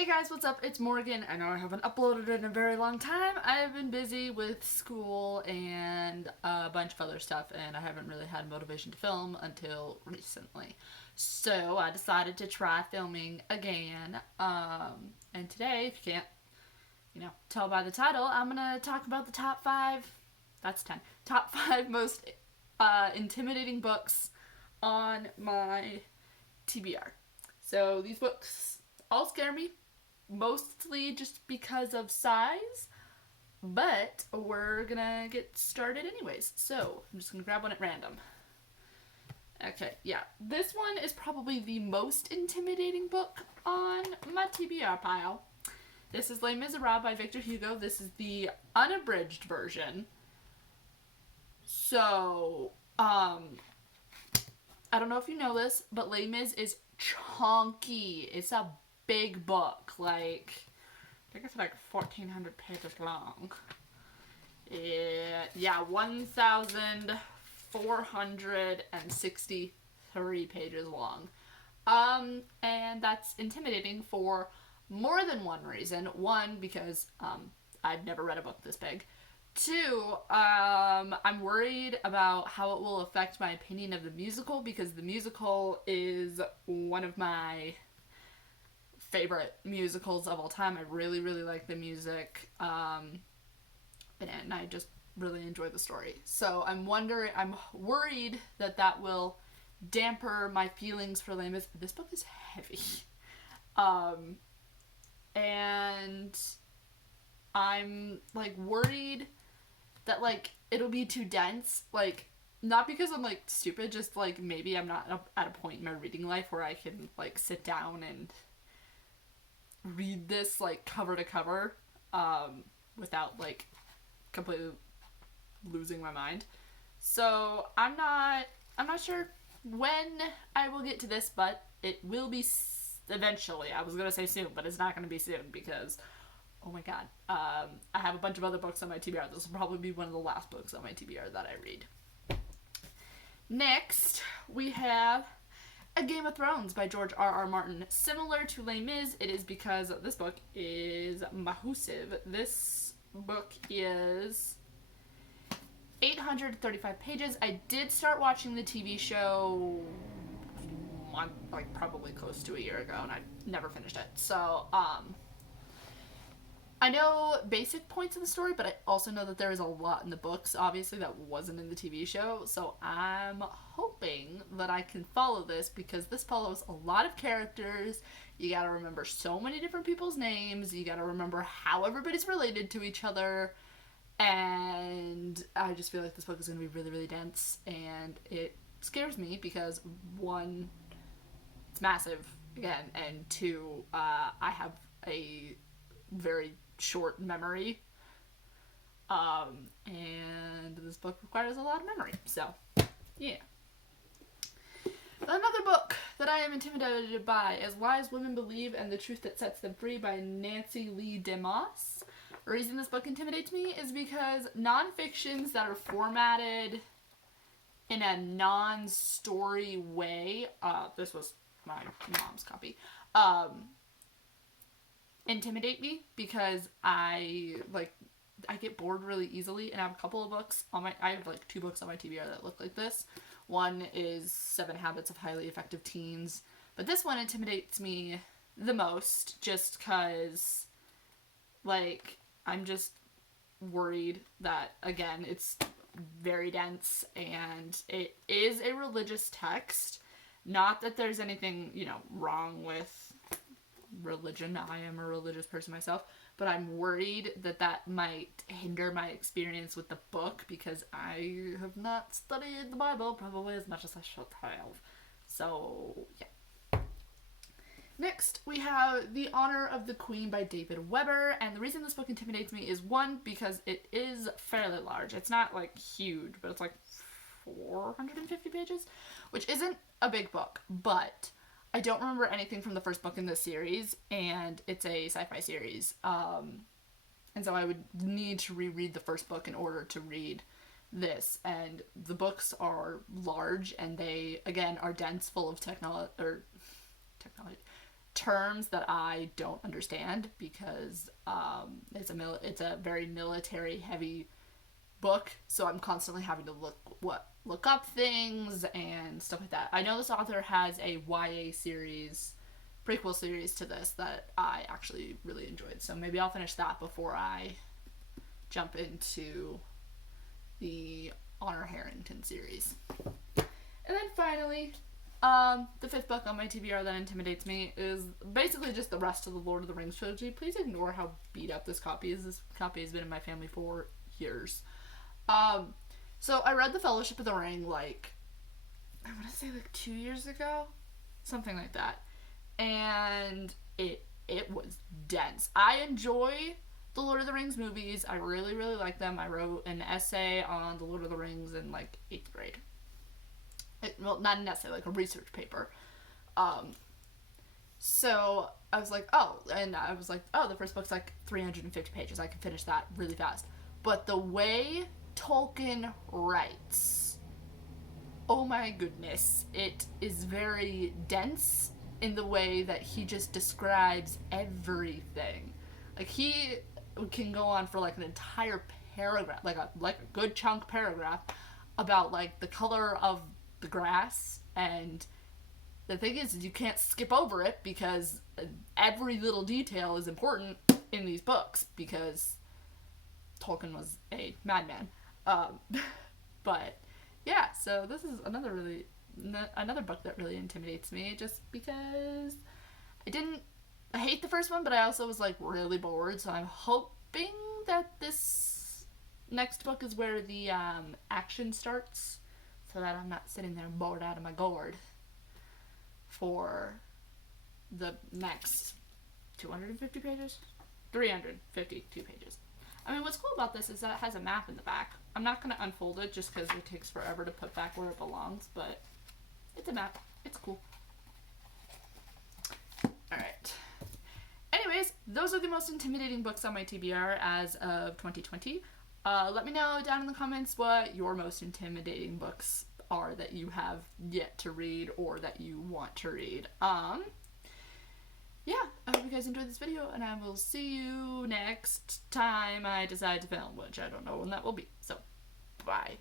Hey guys, what's up? It's Morgan. I know I haven't uploaded in a very long time. I've been busy with school and a bunch of other stuff, and I haven't really had motivation to film until recently. So I decided to try filming again. And today, if you can't, tell by the title, I'm gonna talk about the top five. That's 10. Top five most intimidating books on my TBR. So these books all scare me, mostly just because of size, but we're gonna get started anyways. So I'm just gonna grab one at random. Okay, yeah, this one is probably the most intimidating book on my TBR pile. This is Les Miserables by Victor Hugo. This is the unabridged version. So, I don't know if you know this, but Les Mis is chunky. It's a big book. I think it's 1,400 pages long. Yeah, 1,463 pages long. And that's intimidating for more than one reason. One, because I've never read a book this big. Two, I'm worried about how it will affect my opinion of the musical, because the musical is one of my favorite musicals of all time. I really, really like the music, and I just really enjoy the story. So I'm worried that will damper my feelings for Les Mis. This book is heavy. And I'm worried that it'll be too dense, not because I'm stupid, just maybe I'm not at a point in my reading life where I can sit down and read this cover to cover without completely losing my mind. So I'm not sure when I will get to this, but it will be eventually. I was gonna say soon, but it's not gonna be soon because, oh my god, I have a bunch of other books on my TBR. This will probably be one of the last books on my TBR that I read. Next, we have A Game of Thrones by George R.R. Martin. Similar to Les Mis, it is because this book is massive. This book is 835 pages. I did start watching the TV show probably close to a year ago, and I never finished it. So, I know basic points of the story, but I also know that there is a lot in the books, obviously, that wasn't in the TV show. So I'm hoping that I can follow this, because this follows a lot of characters. You gotta remember so many different people's names. You gotta remember how everybody's related to each other. And I just feel like this book is gonna be really, really dense. And it scares me because, one, it's massive, again, and two, I have a very short memory, and this book requires a lot of memory, so yeah. Another book that I am intimidated by is Lies Women Believe and the Truth That Sets Them Free by Nancy Lee DeMoss. The reason this book intimidates me is because nonfictions that are formatted in a non-story way, this was my mom's copy, intimidate me, because I get bored really easily, and I have a couple of books on I have 2 books on my TBR that look like this. One is 7 Habits of Highly Effective Teens, but this one intimidates me the most, just because I'm just worried that, again, it's very dense, and it is a religious text. Not that there's anything, wrong with religion. I am a religious person myself, but I'm worried that might hinder my experience with the book, because I have not studied the Bible probably as much as I should have. So, yeah. Next, we have The Honor of the Queen by David Weber, and the reason this book intimidates me is, one, because it is fairly large. It's not huge, but it's 450 pages, which isn't a big book, but I don't remember anything from the first book in this series, and it's a sci-fi series, and so I would need to reread the first book in order to read this, and the books are large, and they, again, are dense, full of technology, terms that I don't understand because it's a very military heavy book, so I'm constantly having to look up things and stuff like that. I know this author has a YA series, prequel series to this that I actually really enjoyed, so maybe I'll finish that before I jump into the Honor Harrington series. And then finally, the fifth book on my TBR that intimidates me is basically just the rest of the Lord of the Rings trilogy. Please ignore how beat up this copy is. This copy has been in my family for years. So I read The Fellowship of the Ring, like, I want to say like 2 years ago, something like that, and it was dense. I enjoy the Lord of the Rings movies. I really, really like them. I wrote an essay on the Lord of the Rings in like 8th grade. Well, not an essay, like a research paper. So I was like, the first book's like 350 pages. I can finish that really fast. But the way Tolkien writes, oh my goodness, it is very dense in the way that he just describes everything. Like, he can go on for like an entire paragraph, like a good chunk paragraph about like the color of the grass, and the thing is you can't skip over it because every little detail is important in these books because Tolkien was a madman. But yeah, so this is another book that really intimidates me, just because I hate the first one, but I also was like really bored, so I'm hoping that this next book is where the action starts, so that I'm not sitting there bored out of my gourd for the next 250 pages? 352 pages. I mean, what's cool about this is that it has a map in the back. I'm not going to unfold it just because it takes forever to put back where it belongs, but it's a map. It's cool. Alright. Anyways, those are the most intimidating books on my TBR as of 2020. Let me know down in the comments what your most intimidating books are that you have yet to read or that you want to read. Yeah, I hope you guys enjoyed this video, and I will see you next time I decide to film, which I don't know when that will be. So, bye.